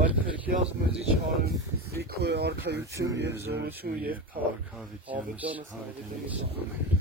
այլ քրկի ազմեզիչ արեն լիքո է արքայություն և զորություն և փառք ավետյանս հավետյանս ամեն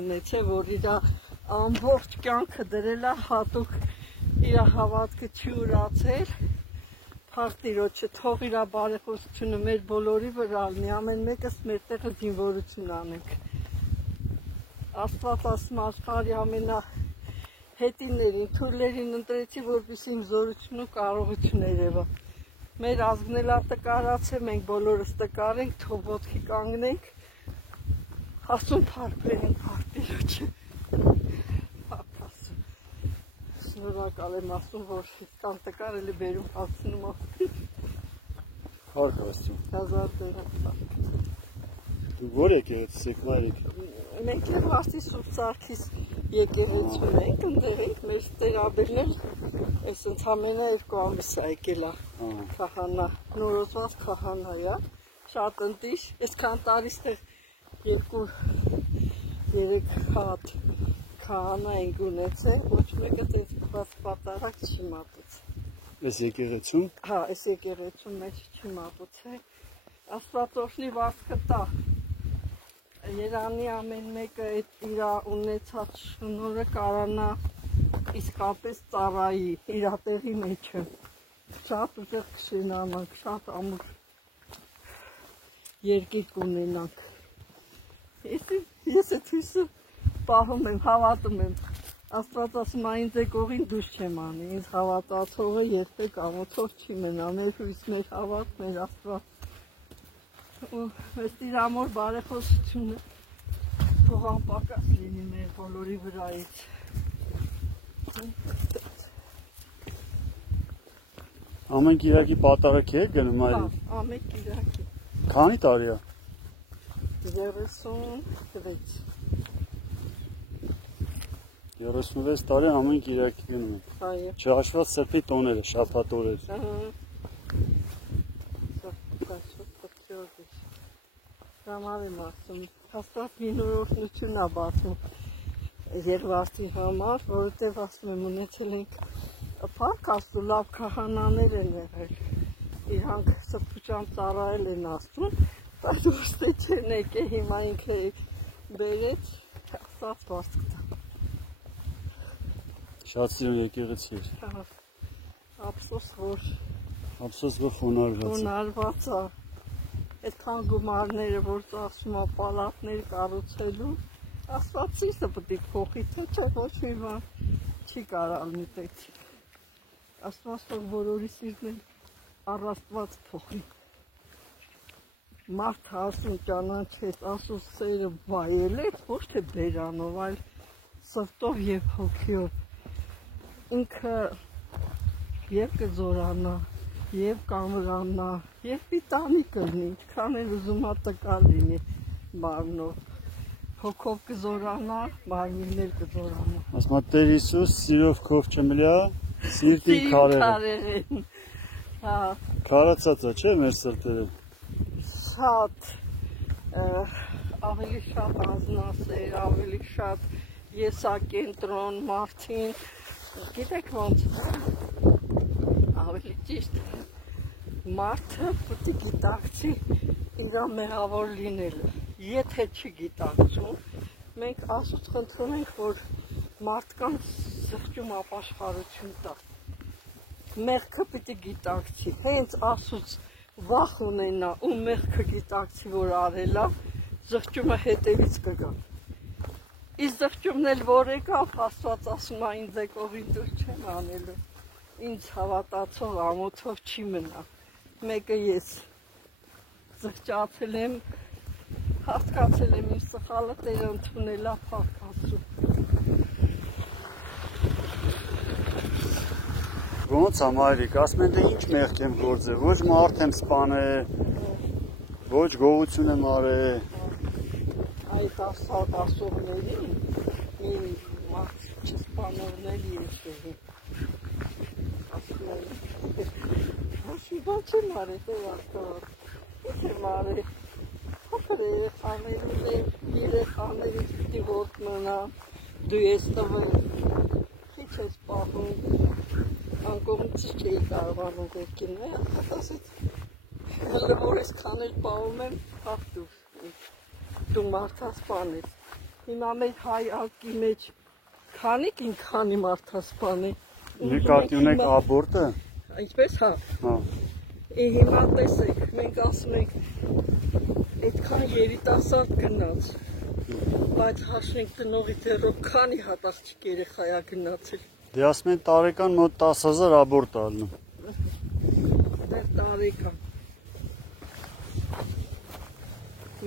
Ունեցե, որ իր ամբողջ կյանքը դրել է հատուկ իր հավատքը չի ուրացել փառք Տիրոջը թող իր բարեխոսությունը մեր բոլորի վրա լինի ամեն մեկս մեր տեղը զինվորություն անենք Աստված ասում աշխարհի ամենահետիներին թույլերին ընտրեցի որպեսզի իմ զորությունն ու կարողությունը երևա մեր ազգն էլ տկարած է մենք բոլորս տկար ենք թող ոտքի կանգնենք Ասում փառքերին փառք Տիրոջը փառք ասում շնորհակալ եմ ասում որ իսկան տկար էլի բերում հասցնում Փառք Աստծո հազար դրամ Դու որ եկեղեցիս եք մայրիկ Մենք էլ Վարդի Սուրբ Սարգիս եկեղեցում ենք ընդեղ ենք մեր Տերաբերն էլ այս ընդամենը 2 ամիս է եկել է քահանա նորոզված քահանա է շատ ընտիր այսքան տարի ստեղ 2-3 հատ քահանա ենք ունեցել, ոչ մեկը տես պատարակ չի մատուցել։ Այս եկեղեցում? Հա, այս եկեղեցում մեջ չի մատուցել։ Աստված օրհնի վարձքը տա։ Երանի ամեն մեկը այդ իր ունեցած շնորհը կարանա իսկապես ծառայի իր տեղի մեջը։ Շատ ուժեղ կշենանանք, շատ ամուր երկիր կունենանք։ Ես այդ հույսը պահում եմ, հավատում եմ, Աստված ասում է ինձ եկողին դուր չեմ անի, ինձ հավատացողը երբեք ամոթով չի մնա, մեր հույս, մեր հավատ, մեր Աստված, ու այս իր ամոր բարեխոսությունը թող անպակաս լինի մեր բոլորի վրայից։ Ամեն կիրակի պատարակ եք գնում այլ։ Ամեն կիրակի։ Քանի տարի է։ 36 36 տարի ամեն կիրակի գնում եք։ Այո։ Չհաշված սրբի տոները, շաբաթ օրեր։ Համար եմ ասում, Աստված մի նոր օրհնություն է բացում Երվարդի համար, որովհետև ասում եմ ունեցել ենք փառք Աստծո լավ քահանաներ են եղել, իրանք սրբության ծառայել են Աստծուն, բայց ուստի չեն եկել, հիմա ինքը բերեց, Աստված բարձր տա։ Շատ սիրուն եկեղեցի էր։ Ափսոս որ խոնարհված է։ Այդքան գումարները, որ ծախսում է պալատներ կառուցելու, Աստված սիրտը պետք է փոխի, թե չէ ոչ մի բան չի կարող լինի պետք։ Աստված թող բոլորի սիրտն առ Աստված փոխի։ Մարդը ասում ճանաչեց, ասում սերը վայելեց, ոչ թե բերանով, այլ սրտով և հոգիով։ Ինքը և կզորանա, և կամրանա, և պիտանի կլինի, ինչքան էլ ուզում է տկար լինի մարմնով, հոգով կզորանա, մարմինն էլ կզորանա։ Ասում է Տեր Հիսուս սիրով քով չմլյա, սիրտի քարերը։ Քարացած է, չէ՞ մեր սրտերը։ Շատ, ավելի շատ անձնասեր, ավելի շատ եսակենտրոն մարդին, գիտեք ոնց ավելի ճիշտ մարդը պետք է գիտակցի իր մեղավոր լինելը, եթե չգիտակցում, մենք Աստծուց խնդրում ենք, որ մարդկանց զղջում ապաշխարություն տա, մեղքը պետք է գիտակցի, հենց Աստծուց վախ ունենա ու մեղքը գիտակցի, որ արել է, Զղջումը հետևից կգա։ Իս զղջումն էլ որ եկավ, Աստված ասում է ինձ եկողին դուր չեմ անելու։ Ինձ հավատացող ամոթով չի մնա։ Մեկը ես զղջացել եմ, հասկացել եմ իմ սխալը Տերը ընդունել է փառք Աստծո։ Ոնց է մայրիկ, ասում են դե ինչ մեղք եմ գործել, ոչ մարդ եմ սպանել, ոչ գողություն եմ արել։ Այդ ասողներին մի մարդ չսպանողների ես դեղին։ Ասում են, ոչ մի բան չեմ արել, Տեր Աստված, ինչ եմ արել, փոքր երեխաներից պիտի ոտք մնա, դու ես տվել, քիչ ես պահում, անկողից չէի կարողանում վերքին, Աստված ասեց, հələ որ այսքան էլ պահում եմ, փախ դու մարդասպան ես։ Հիմա մեր հայ ակի մեջ քանի մարդասպան է։ Նկատի ունեք աբորտը։ Ինչպես հա։ Հիմա տեսեք, մենք ասում ենք այդքան երիտասարդ գնաց, բայց հաշվենք տնողի դեռով քանի հատ աղջիկ երեխա է գնացել։ Դե ասում են տարեկան մոտ 10,000 աբորտ ալնում։ Դեռ տարեկան։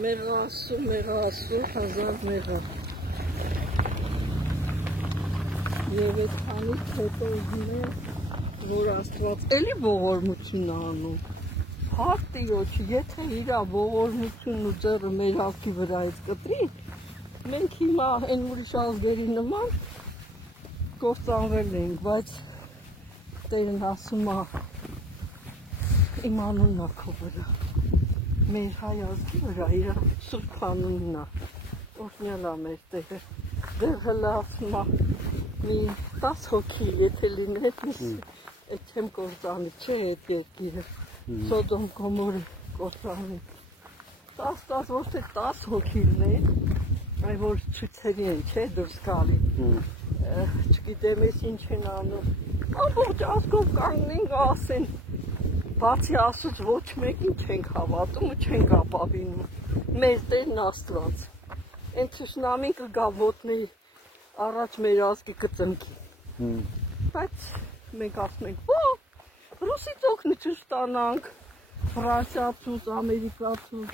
Մեղասու, 1000 մեղա։ Եվ այդքանից հետո ուզում եմ, որ Աստված էլի ողորմություն անում։ Հարտիոչ, եթե իրա ողորմությունն ու ձեռը մեր ակի վրայից կտրի, մենք հիմա այն ուրիշ ազգերի նման կործանվել ենք, բայց Տերն ասում է իմ անունն է քո վրա։ Մեր հայ ազգի վրա իր սուրբ անունն է, օրհնյալ է մեր Տերը։ Դեռ հլը ասում է մի 10 հոգի եթե լիներ, այդ չեմ կործանի, չէ այդ երկիրը, Սոդոմ Գոմորը կործանի։ 10 ոչ թե 10 հոգի լիներ, այ որ ցույցերի են, չէ, դուրս գալի։ Չգիտեմ ես ինչ են անում, ամբողջ ազգով կանգնենք ասեն, բացի Աստծուց ոչ մեկին չենք հավատում ու չենք ապավինում, մեր Տերն Աստված, այն թշնամին կգա ոտների առաջ մեր ազգի կծնկի, բայց մենք ասում ենք, Ռուսից օգնություն ստանանք, Ֆրանսիացուց, Ամերիկացուց,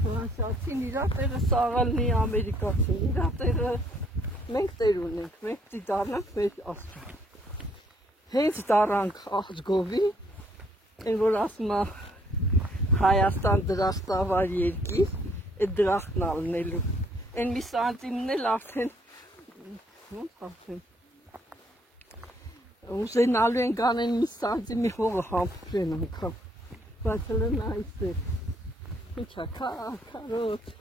Ֆրանսիացին իրա Տերը սաղալնի Ամերիկացին, իրա Տերը մենք Տեր ունենք, մենք դառնանք մեր Աստծուն, հենց դառանք ազգովի, այն որ ասում է Հայաստան դրախտավար երկիր, այդ դրախտն ալնելու, այն մի սանտիմն էլ արդեն, ոնց ասեմ, ուզենալու են գանեն մի սանտիմի հողը համբուրեն անգամ, բայց հլը նայս է, ինչ է, կարոտ,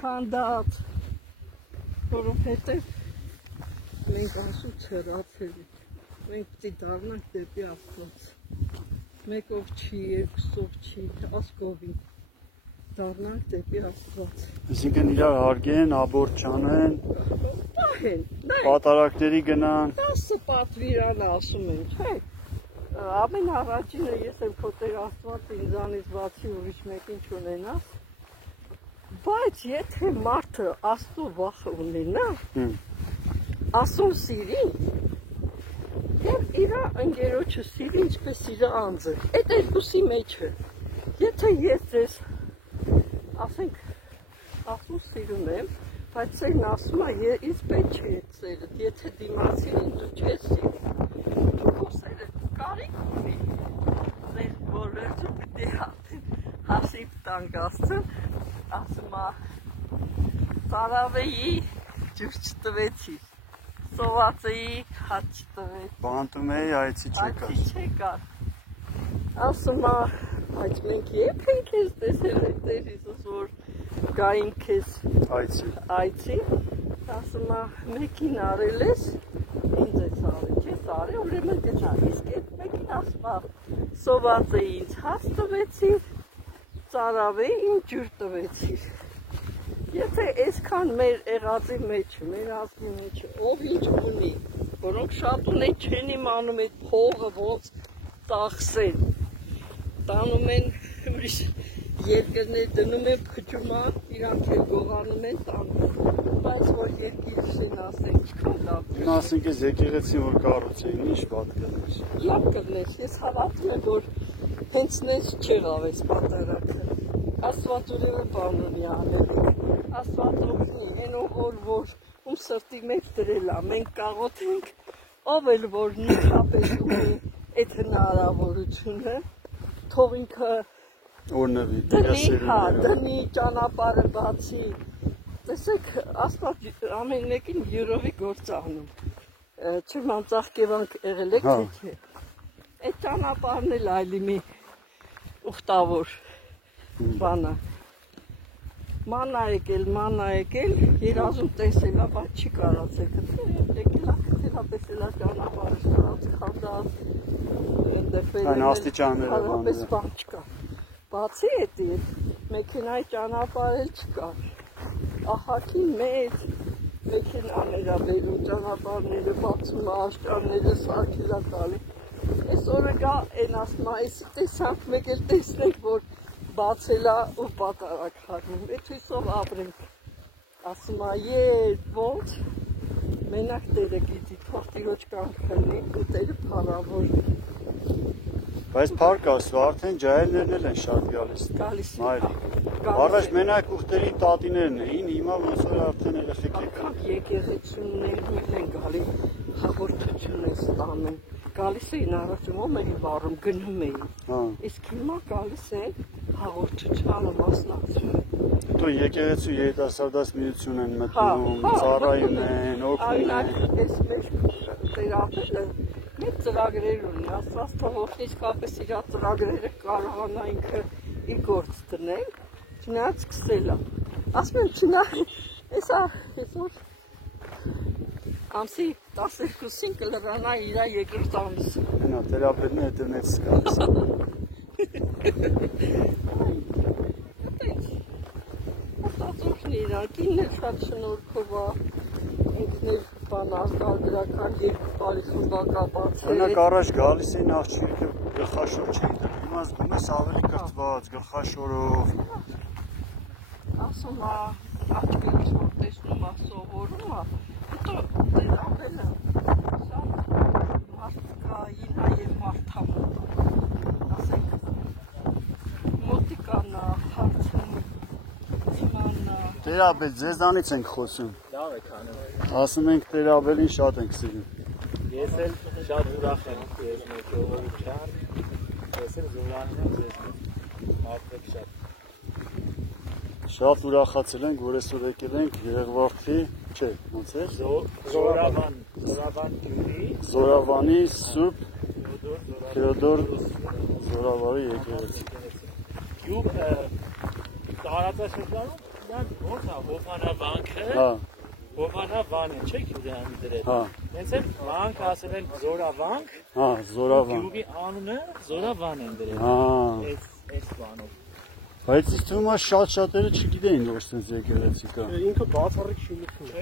քանդած, որովհետև մենք Աստծուց հեռացել ենք, մենք պիտի դառնանք դեպի Աստված, մեկով չի, երկուսով չի, ազգովի, դառնանք դեպի Աստված։ Այսինքն իրար հարգեն, աբորտ չանեն, պատարակների գնան։ 10 պատվիրան ասում են, չէ։ Ամեն առաջինը ես եմ քո Տեր Աստված ինձանից բացի ուրիշ մեկին չունենաս, բայց եթե մարդը Աստծո վախը ունենա, Աստծուն սիրի, և իր ընկերոջը սիրի, ինչպես իր անձը, այդ երկուսի մեջ է, եթե ես ձեզ, ասենք, Աստծուն սիրում եմ, բայց սերն ասում է, ինձ պետք չէ այդ սերը, եթե դիմացին դու չես սիրում, դու քո սերը կարիք ունի, ձեր բոլորը պիտի հասիպ տանք Աստծուն, ասում է, ծարավեի ջուր չտվեցիր, սովածեի հատ չտվեց, բանտում էի այցի չեկար, ասում է, բայց մենք եփ ենք ես տեսել այդ Տեր Հիսուս, որ գային քեզ այցի, ասում է, մեկին արել ես, ինձ ես արել, չես արել, ուրեմն գնա, իսկ այդ մեկին ասում է, սոված է ինձ հաց տվեցիր, ծարավեի ինձ ջուր տվեցիր, եթե այսքան մեր եղածի մեջը, մեր ազգի մեջը, ով ինչ ունի, որոնք շատ ունեն չեն իմանում այդ փողը ոնց ծախսեն, տանում են ուրիշ երկրներ դնում են փչումա, իրանք էլ գողանում են տանում, բայց որ երկիրին ասենք չքան լավ։ Նա ասենք ես եկեղեցին որ կառուցեին, ինչ բադ կներ։ Լավ կներ, ես հավատում եմ, որ հենց նենց չեղավ այս պատարակը։ Աստված ուրեմն բան ունի անել։ Աստված օգնի, այն որ ում սրտի մեջ դրել է, մենք կաղոթենք, ով էլ որ նույնապես ունի այդ հնարավորությունը, թող ինքը օրնվի, դնի ճանապարհը բացի։ Տեսեք, Աստված ամեն մեկին յուրովի գործ անում։ Չեմ ծաղկեվանք եղել եք թե չէ։ Այդ ճանապարհն էլ այլի մի ուխտավոր բանը։ Մանա եկել, երազում տեսելա, բայց չի կարացել գտնել, եկելա տեսելա ճանապարհը շարած քանդած, այն աստիճանները բանը բան չկա։ Բացի էդի մեքենայի ճանապարհ էլ չկար։ Ահագին մեծ մեքենաներ ա բերում, ճանապարհները բացում, աշճանները սարքելա տալի։ Այսօրը գա այն ասում է, այսի տեսանք մեկ էլ տեսնենք, որ բացելա ու պատարակ հագնում, այդ հույսով ապրենք, ասում է, ոնց, մենակ տերը գիտի, թող տիրոջ կանքնի ու տերը փառավոր։ Բայց փառք Աստծո, արդեն ջահելներն էլ են շատ գալիս, մայրի։ Առաջ մենակ ուխտերի տատիներն էին, հիմա ոնց որ արդեն երեխեք եկան։ Եկեղեցիներն են գալի, հաղորդություն են ստանում, գալիս էին առաջում ում էին վառում, գնում էին, իսկ հիմա գալիս են հաղորդությանը մասնակցում։ Դու եկեղեցու երիտասարդաց միություն են մտնում, ծառայում են, օգնում են։ Այս մեջ տերապելը մեծ ծրագրեր ունի, Աստված թող օգնի իսկապես իր ծրագրերը կարողանա ինքը իր գործ դնել, չնայած սկսել է։ Ասում եմ չնայած, հեսա այսօր ամսի 12-ին կլրանա իր երկրորդ ամիսը։ Հենա, տերապետն է դնեց սկալիս։ Աստվածօրհնի իրար, կինն էլ շատ շնորհքով է, ինքն էլ բան արտադրական երկու տարի խմբակապած է։ Օրինակ առաջ գալիս էին աղջիկը գլխաշոր չէին դնում, հիմա զգում ես ավելի կրթված, գլխաշորով։ Ասում է, աղջիկը որ տեսնում է, սովորում է, հետո տերապելը շատ մարդկային է և մարդամոտ, ասենք մոտիկանա, հարցնի, իմանա։ Տերապետ, ձեզանից ենք խոսում։ Լավ եք անում։ Ասում ենք տերապելին շատ ենք սիրում։ Ես էլ շատ ուրախ եմ ձեզ մեջ ժողովրդյան, ես էլ զորանում եմ ձեզ մեջ, մարդիկ շատ։ Շատ ուրախացել ենք, որ այսօր եկել ենք Եղվարդի, չէ, ոնց է? Զորավան գյուղի, Զորավանի Սուրբ Թեոդոր Զորավարի եկեղեցի։ Գյուղ տարածաշրջանում ոնց է Հովանավանքը, Հովանավան է, չէ՞ գյուղի դրել։ Հենց էլ վանք ասել են Զորավանք, Զորավան։ գյուղի անունը Զորավան են դրել։ Այս բանով։ Բայց ինձ թվում է շատ-շատերը չգիտեին, որ այդպես եկեղեցի կա։ Ինքը բացառիկ շինություն է։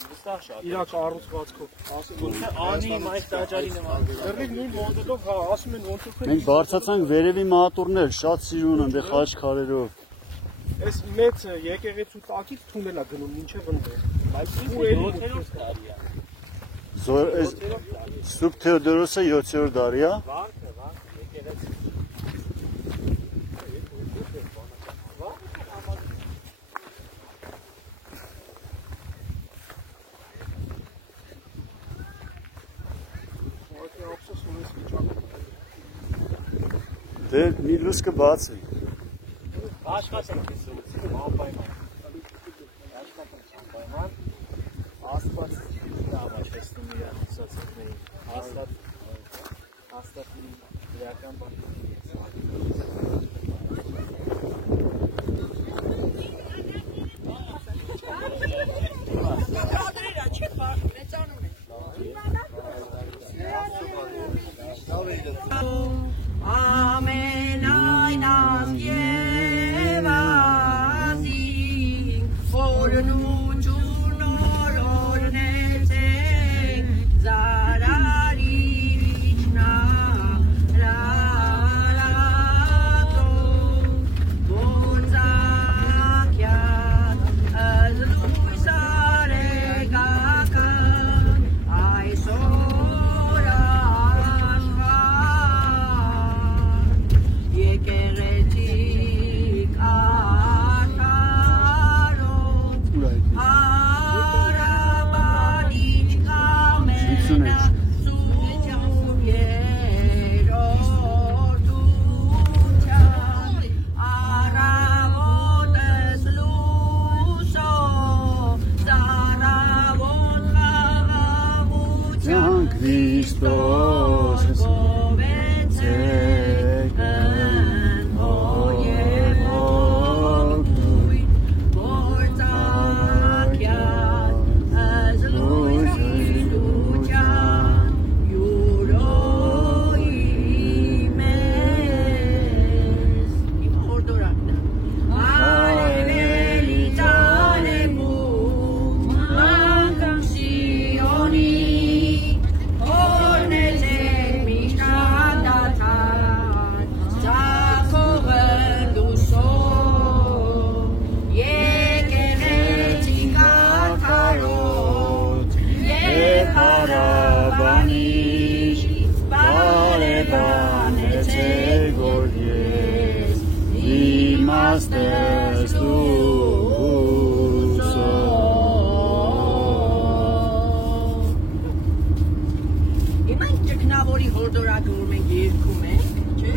Վստահ շատ։ Իր կառուցվածքով։ Ասում են անի մայր տաճարի նման։ Դեռ նույն մոդելով, ասում են ոնց որ Մենք բարձացանք վերևի մատուրներ, շատ սիրուն են, դե խաչքարերով։ այս մեծ եկեղեցու տակից թունել է գնում մինչև ընդեր։ Բայց ինքը 7-րդ տարի է։ Սուրբ Թեոդորոսը 7-րդ դարի է։ Վանքը, եկեղեցի։ Դե մի լույս կբացվի։ Աշխատենք այսօր, անպայման։ Աշխատենք անպայման։ Աստված դավաճեցնում իր ուսացողներին։ Հաստատ իրական բան։ Amen, aynas yevazin, ornucun ornete, zarari vichna, la la իմաստես լուսով Հիմա ճգնավորի հորդորակում ենք երկում ենք, չէ՞,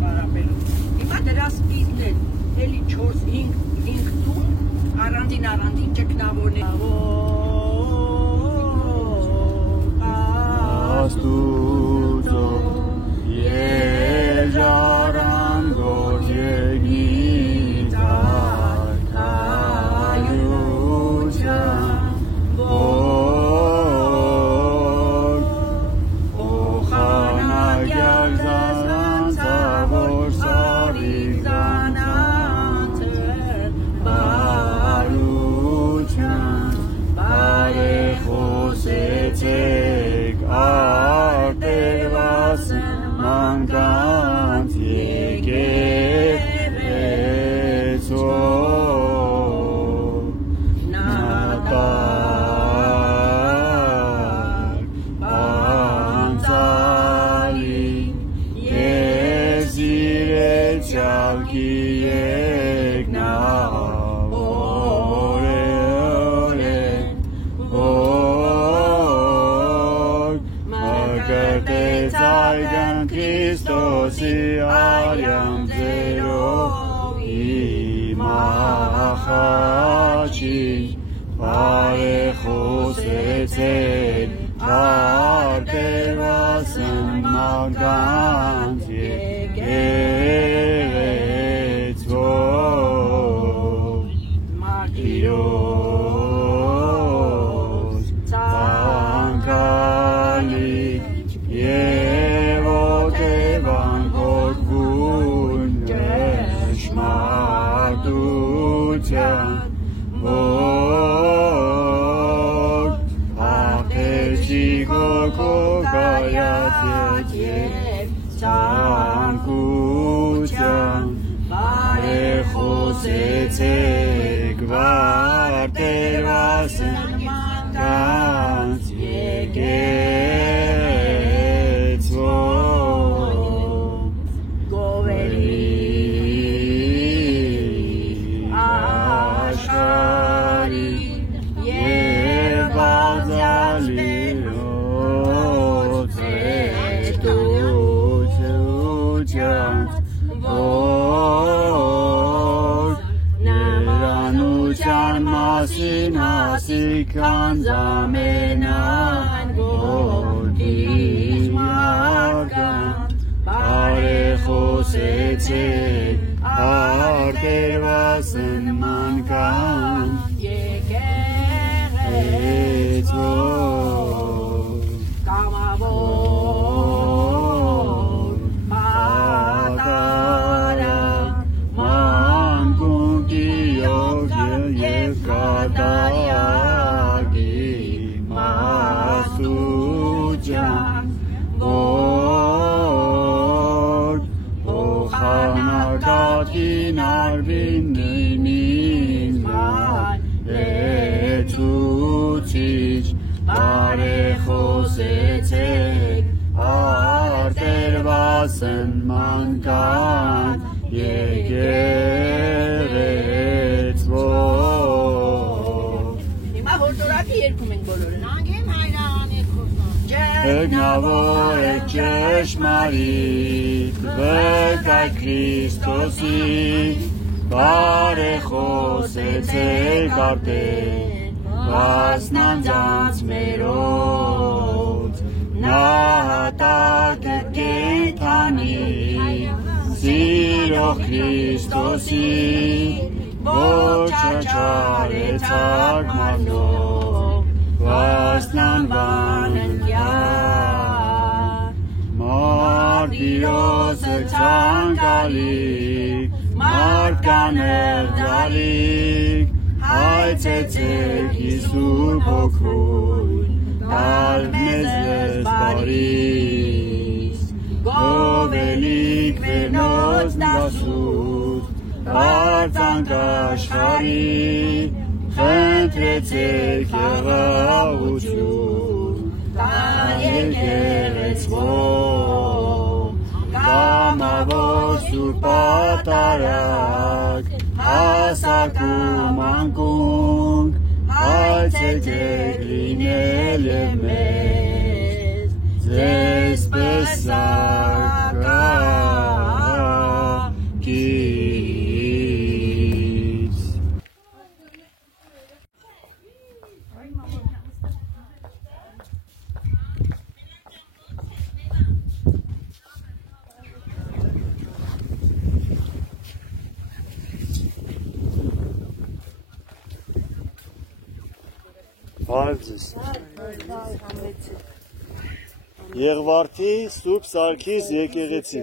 կարապելում Հիմա դրա սպիզն էլ էլի 4-5 տուն առանդին ճգնավորներ Աստուծո Երջարանգոր եկնի Արքայության Որ Օխանագյալ զանցավոր սարիկ զանանցը Բարության բարեխոսեցեք արտերվասն մանկանց եկեղեցով նատակ անցալի ես իրեցյալ կիեկնա Այգն Քրիստոսի արյամ ձերով իմ ախաչի բարեխոսեցեք արտերվասն մանկանց եկեղեցով Մարտիրոս ցանկալիք Եվ ոտևան հոգվուն ճշմարտության որ աղթեցի հոգով կայացեց և ցանկության բարեխոսեցեք վարտերվասն մանկանց Մասին հասիկան զամենան գորդից մարկան բարեխոսեցեք արտերվասն մանկան եկեղեցով կամավոր պատարակ մանկունքի և կատարյակի մաստուճան որ օխանակատին արվին նույնիզման լեցուցիչ բարեխոսեցեք արտերվասն մանկան եկեղեցվով Հորդորակի երկում ենք բոլորը Նանգեմ հայրան եք Գնավոր եք ճշմարիտ վկայ Քրիստոսի բարեխոսեցեք արտերվասն անձանց մերոց նահատակ եք կենդանի սիրող Քրիստոսի որ չաչարեցակ մարմնով վասնանվան ընկյալ Մարտիրոսը ցանկալիք մարդկաներ դալիք հայցեցեք Հիսուր հոգուն տալ մեզ բարիս գովելիք վերնոց դասուր Արցանք աշխարհի խնդրեցեք եղաություն տան եկեղեցվով կամավոր սուրբ պատարակ Հասակում անկունք, հայցեջեք լինել եմ մեզ, ձեզ պսակից։ Բարև ձեզ։ Եղվարդի Սուրբ Սարգիս եկեղեցի։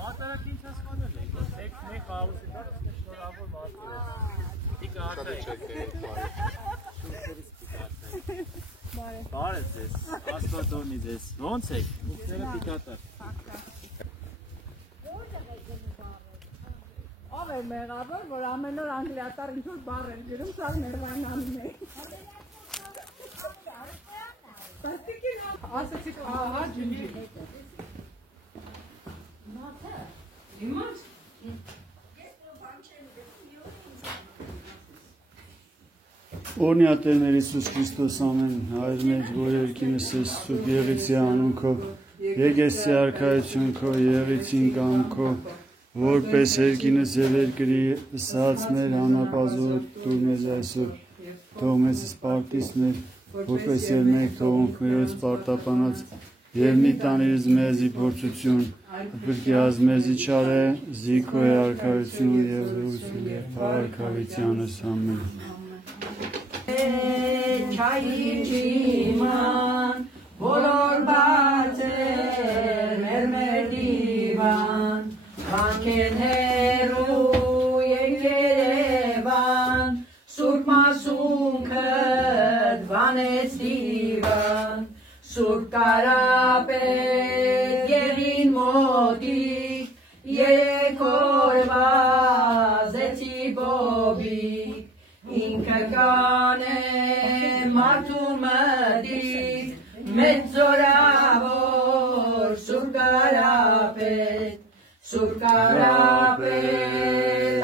Մարտարակին հասկանել եք, մեկ խաղուսի դարձ շնորհավոր մարդիկ։ Դիկա Բարև ձեզ, աստվածորնի ձեզ, ոնց եք, ուքները պիկատար։ Ով է մեղավոր, որ ամեն օր անգլիատար ինչ-որ բառ են գրում, սա ներվանանում է։ Ասացիք ահա ջնջի։ Իմաց։ Օրնյա Տերներ Հիսուս Քրիստոս ամեն, Հայր մեր, որ երկինս ես Սուրբ Եղեցի անունքով, եկեցի արքայություն քո, եղեցին կամքո, որպես երկինս եւ երկրի ըսած մեր անապազոր դուր մեզ այսօր, թող մեզ սպարտիս մեր, որպես եւ մենք թողունք մերոց պարտապանած, եւ մի տանիրս մեզի փորձություն, բրկիած մեզի չարե, զիքո է արքայություն եւ հրություն եւ արքայությանս ամեն։ Չայիջիման, բոլոր բացեր մեր դիվան, վանքեներու Երևան, Սուրբ մասունքդ վանեց դիվան, Սուրբ կարապետ գերին մոտիկ, երեք օր վազեցի բոբիկ, ինքը կանե մարդու մտիկ, մեծ զորավոր Սուրբ կարապետ,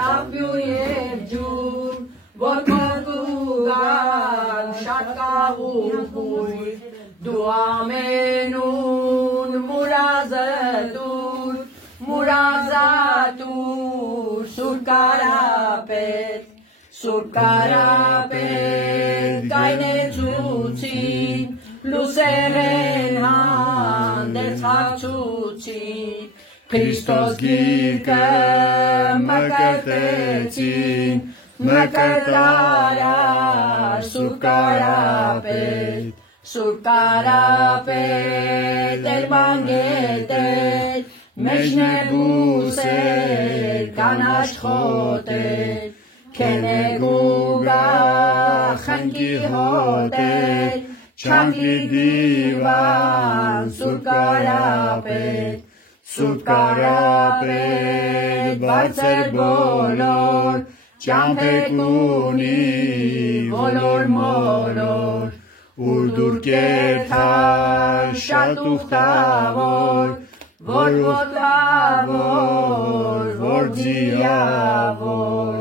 ապյու և ջուր, որ կորգուգան շատ կաղու բույր, դու ամենուն մուրազատուր, Սուրբ կարապետ, Սուրբ կարապետ, կայնեցուցին, լուսերեն հանդերձ հացուցին, Քրիստոս գիրկը մկրտեցին, մկրտարար Սուրբ կարապետ, էլ մանգետեր, մեջնեգուսեր, կանաչ խոտեր, Քենեգուգա խնկի հոտեր, չանկի դիվան Սուրբ կարապետ, բարձր բոլոր, ճամփեք ունի բոլոր մոլոր, ուր դուր կերթար շատ ուխտավոր, որ ոտավոր, որ ձիավոր,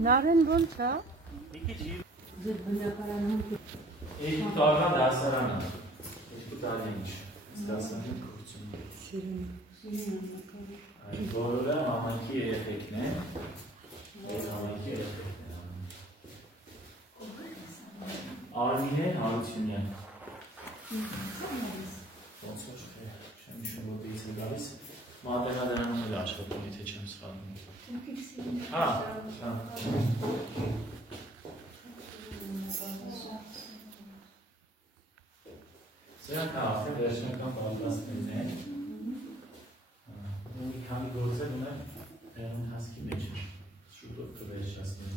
Նարեն ոնց է։ Երկու տարվա դասարանը, երկու տարի ինչ, դասարանի կուրսում։ Այդ բոլորը համայնքի երեխեքն են, համայնքի երեխեքն են։ Արմինեն Հարությունյան։ Ոնց որ չեմ հիշում, որտեղից է գալիս, մատենադարանում էլ աշխատում, եթե չեմ սխալվում։ Հա։ Սրանք արդեն վերջնական պատրաստներն են։ Մի քանի գործեր ունեն ընթացքի մեջ շուտով կվերջացնեն։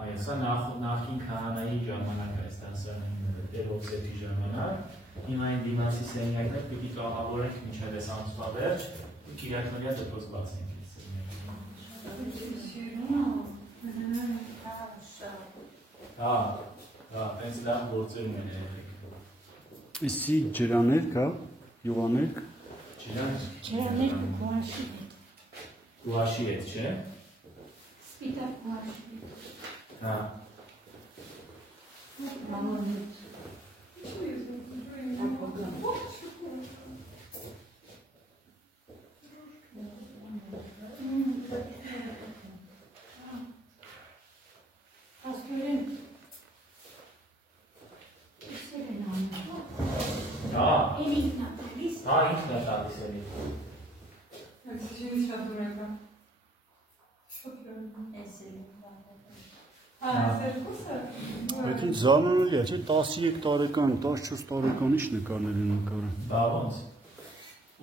Այո, սա նախին քահանայի ժամանակ է, ստացարանի Տեր Հովսեփի ժամանակ։ Հիմա այն դիմացի սենյակներ պիտի կահավորենք մինչև այս ամսվա վերջ, Կիրակնորյա դպրոց բացենք։ Հա, հենց լավ գործեր ունեն երեխեք։ Իսի ջրաներ կա։ Յուղանեք։ Չերներ գուաշի։ Գուաշի հետ, չէ։ Սպիտակ գուաշի։ Հա։ Եթե զարմանալի է, չէ, 13 տարեկան, 14 տարեկան ինչ նկարներ են նկարում։ Բա ոնց։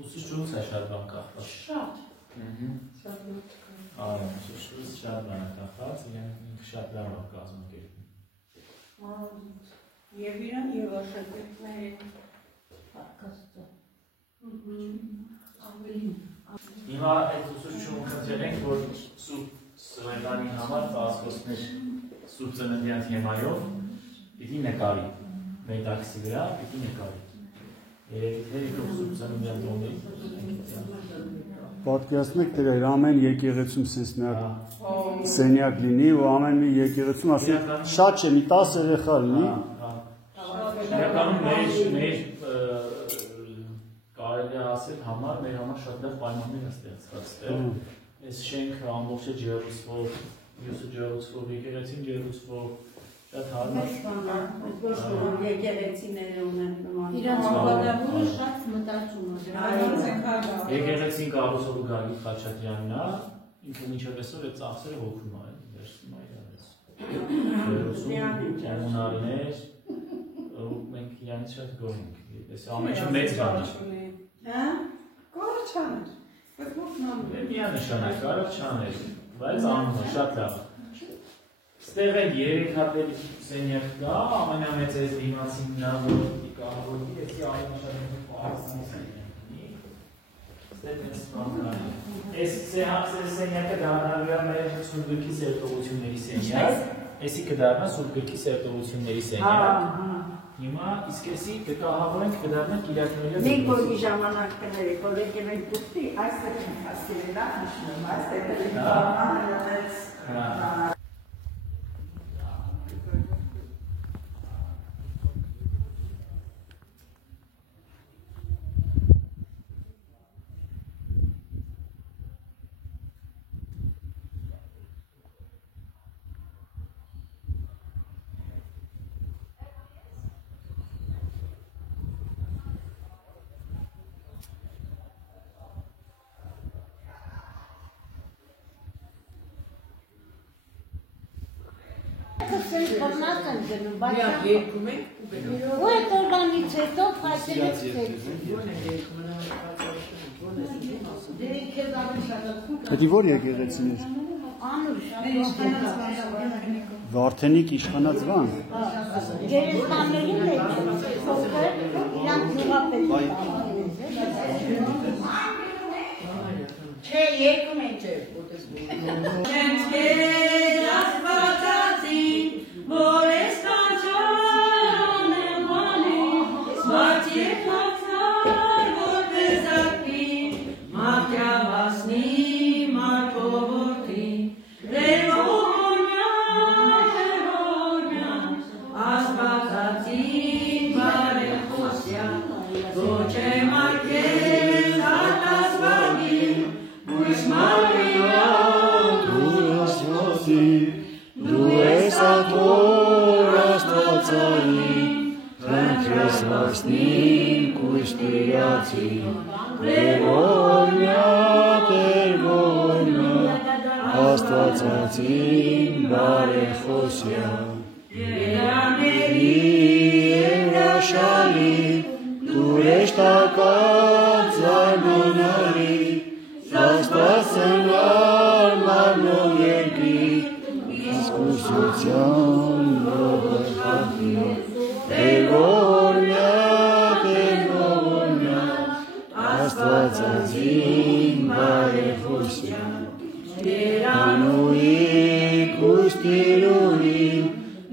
Ուսուցչուց է շատ բան կախված։ Շատ։ Այո, ուսուցչուց շատ բան է կախված, իրենք շատ լավ է կազմակերպում։ Եվ իրան եւ աշակերտներին Հակաստո։ Հիմա այդ ուսուցչուն խնդրել ենք, որ Սուրբ Սրենանի համար պասպորտներ Սուրբ Ծննդյան թեմայով պիտի նկարի, մեր տաքսի վրա պիտի նկարի։ Երեքով Սուրբ Ծննդյան տոնի։ Պատկերացնեք դեր ամեն եկեղեցում sense նա սենյակ լինի ու ամեն մի եկեղեցում ասի շատ չէ մի 10 երեխա լինի։ Իրականում մեր կարելի է ասել համար մեր համար շատ լավ պայմաններ է ստեղծված։ Այս շենքը ամբողջը ջերուցվող, մյուսը ջերուցվող, եկեղեցին ջերուցվող, շատ հարմար։ ոչ որ եկեղեցիները ունեն նման։ Իրանց բادرավորը շատ մտածում է։ Եկեղեցին կառուցողը Գագիկ Խաչատրյանն է, ինքը մինչև այսօր այդ ծախսերը հոգում է, վերցնում է իրարից։ Ջերուցում, մենք իրանից շատ գոհ ենք։ Այս ամենը մեծ բան է։ Հա? Կարող չաներ։ Միանշանակ կարող չաներ, բայց անում է շատ լավ։ Ստեղ են 3 հատել սենյակ կա, ամենամեծ այս դիմացին նա որ կահավորի, էսի ամենաշատը Պարսանի սենյակնի։ Ստեղ մեծ բան կա։ Այս սենյակը դառնալու է մեր Սուրբ Գրքի սերտողությունների սենյակ, էսի կդառնա Սուրբ Գրքի սերտողությունների սենյակ։ Հիմա իսկ էսի կկահավորենք կդառնանք իրականորեն։ Մենք որի ժամանակ կներեք, որ եկեղեցի դուստի, այստեղ ենք հասցրել, դա նշում, այստեղ ենք բանալից։ Երկում ենք ու այդ օրվանից հետո փայտերից Դա որ եկեղեցին էր։ Վարդենիկ իշխանածվան։ Գերեզմանների մեջ փոքր իրանք նուղապետ։ Չէ, երկում ենք չէ, որտես որ ես տաճարան եմ անում, մարդ երկացար, որպես ակնի, մատյավասնի, մարկովորդի, դերողորյան, ասվածածին բարեխոսյան, ոչ է մարկել ատասվագին, ույս մարվիան, Դու ես աթոր աստվածային, հնքես վասնին կույս տիրացին, Տերգորնյա, աստվածածին բարեխոսյա, երաների հրաշալի, դու եշտակած զարմանալի, Աստվածնար մարմնով երկրի, Իսկուսության ողորմի, Տերգորնյա, Աստվածածին բարեխոսյա, Երանուի կուստիրուի,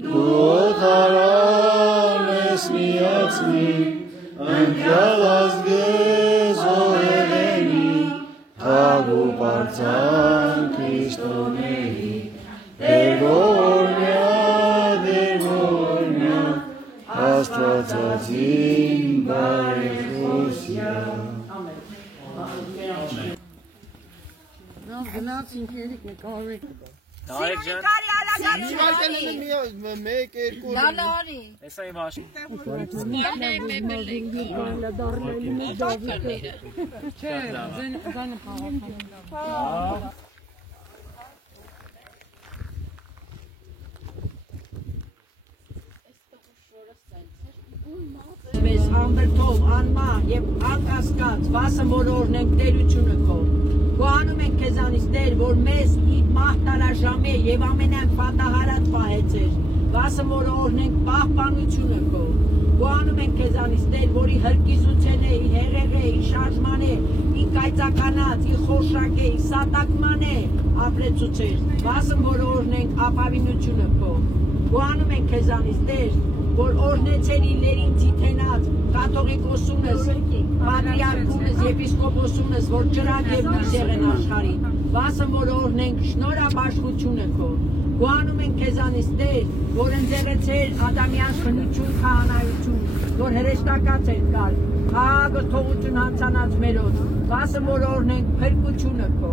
դու օթարան ես միացնի, ընկյալ ազգեր Արձան Քրիստոնեի Դերգորնյա Աստվածածին բարեխոսյա Գնաց ինքերիկ նկարեք Նարեկ ջան, մեկ երկու հեսա իմ աշին։ Մեզ ամբերթով, անման և անկասկած, վասն որ օրնենք տերությունը քո։ Գոհանում ենք քեզանից Տեր, որ մեզ իր մահտարաժամե և ամենայն պատահարած պահեցեր, վասն որ օրնենք պահպանությունը քո։ Գոհանում ենք քեզանից Տեր, որ ի հրկիզության է, ի հեղեղ է, ի շարժման է, ի կայծականած, ի խոշակ է, ի սատակման է ապրեցուցեր, վասն որ օրնենք ապավինությունը քո։ Գոհանում ենք քեզանից Տեր, որ օրհնեցել իլերին ցիթենած կաթողիկոսունս, պատրիարքունս, եպիսկոպոսունս, որ ջրակ և լույս եղեն աշխարհին, վասն որ օրհնենք շնորհաբաշխությունը քո։ Գոհանում ենք քեզանից Տեր, որ ընձեռեցել Ադամյան խնություն, քահանայություն, որ հրեշտակած էր կալ, խաղաղություն հանցանած մերոց, վասն որ օրհնենք փրկությունը քո։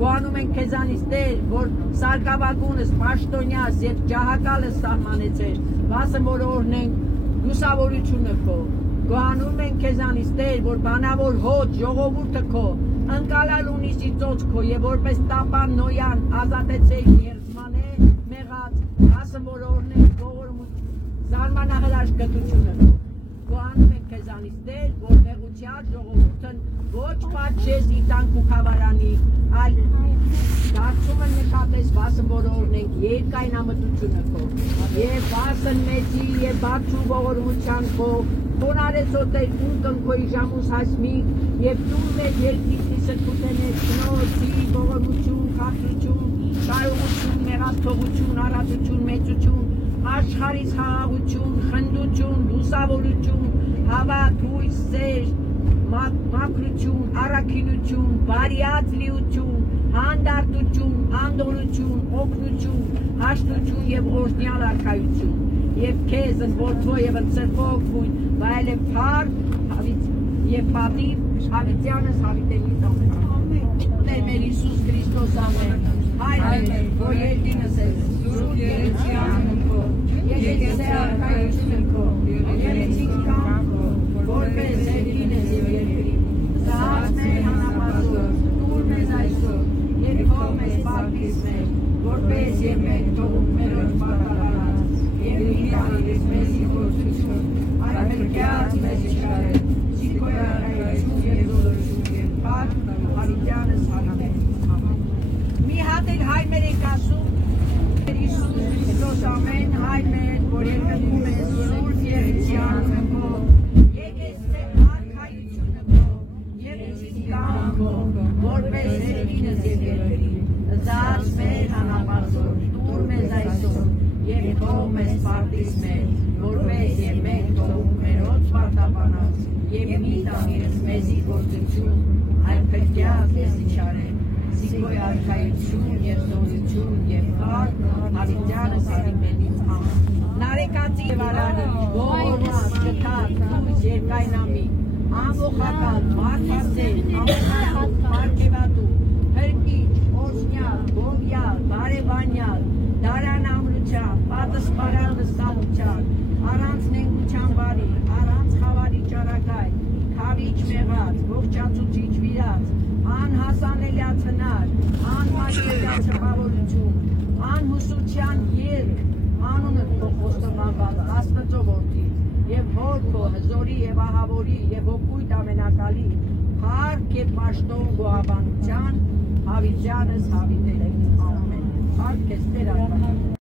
Գոհանում ենք քեզանից Տեր, որ սարկավագունս, պաշտոնյաս և ջահակալս սահմանեցեր, վասն որ օրհնենք լուսավորությունը քո։ Գոհանում ենք քեզանից Տեր, որ բանավոր հոտ ժողովուրդը քո, ընկալալ ունիսի ծոց քո և որպես տապան նոյան ազատեցեք երզմանե մեղած, վասն որ օրհնենք զարմանահրաշ գտությունը քո։ Գոհանում ենք քեզանից Տեր, որ մեղության ժողովուրդն ոչ պատժես ի տանք ու խավարանի, այլ դարձումը նկատես, վասն որ օրհնենք երկայնամտությունը քո, և վասն մեծի և բարձր ողորմության քո, խոնարեցոտ էր ունկն քոյի ժամուս հասմիկ, և դու մեր երկիցի սրբութենես շնորհի, ողորմություն, խաբրություն, կարողություն, մեղափոխություն, առատություն, մեծություն, աշխարհից խաղաղություն, խնդություն, լուսավորություն, հավատ, հույս, սեր, մաքրություն, առաքինություն, բարիած լիություն, հանդարտություն, անդորություն, օգնություն, հաշտություն և օրհնյալ արքայություն, և քեզ ընորդվո և ընծրվող գույն, վայել է փառք և պատիվ, հավիտյանս հավիտենից ամեն։ Տեր մեր Հիսուս Քրիստոս ամեն, հայր մեր, որ երկինս ես, սուրբ երեցի անուն քո, եկեցե արքայությունը քո, երեցիկ կամ քո, որպես երկինս և երկրի, զահաց մեր հանապազոր, տուր մեզ այսօր, և քո մեզ պարտիս մեր, որպես և մենք թողում մերոց պատահարած, և մի անիրես մեզի գործություն, այլ մերկյաց մեզ իշխարել, սիկոյ արայություն և զորություն և պարկ, հավիտյանս հավիտեն, ամեն։ Մի հատ էլ հայր մեր ենք ասում, Հիսուս Քրիստոս ամեն, հայր մեր, որ երկնքում ես սուրբ երեցի անուն քո, եկես թե արքայությունը քո, երեցի կամ քո, որպես երկինս և երկրի, զահաց մեր հանապազոր, տուր մեզ այսօր, և քո մեզ պարտիս մեր, որպես և մենք թողում մերոց պարտաբանած, և մի տանիրս մեզի գործություն, այլ փրկյաց ես իշխարել, սիկոյ արքայություն և զորություն և փառք, հավիտյանս հավիտենից ամեն։ Նարեկացի և արարի, ողորմած, գթած, հույս երկայնամի, ամբոխական, մարդասեր, ամենահատ, պարգևատու, փրկիչ, օրհնյալ, գովյալ, բարեբանյալ, դարան ամրության, պատսպարան վստահության, առանց նենգության բարի, առանց խավարի ճարակայ, քավիչ մեղած, ողջացուցիչ վիրած, անհասանելյա ծնար, անմաշելյա ծպավորություն, անհուսության երկ, անունը քո խոստովանված Աստծո որդի, և հոր քո հզորի և ահավորի և օգույտ ամենակալի, փառք և պաշտոն գոհաբանության, հավիտյանս հավիտենից ամեն։ Փառք քեզ Տեր Աստված։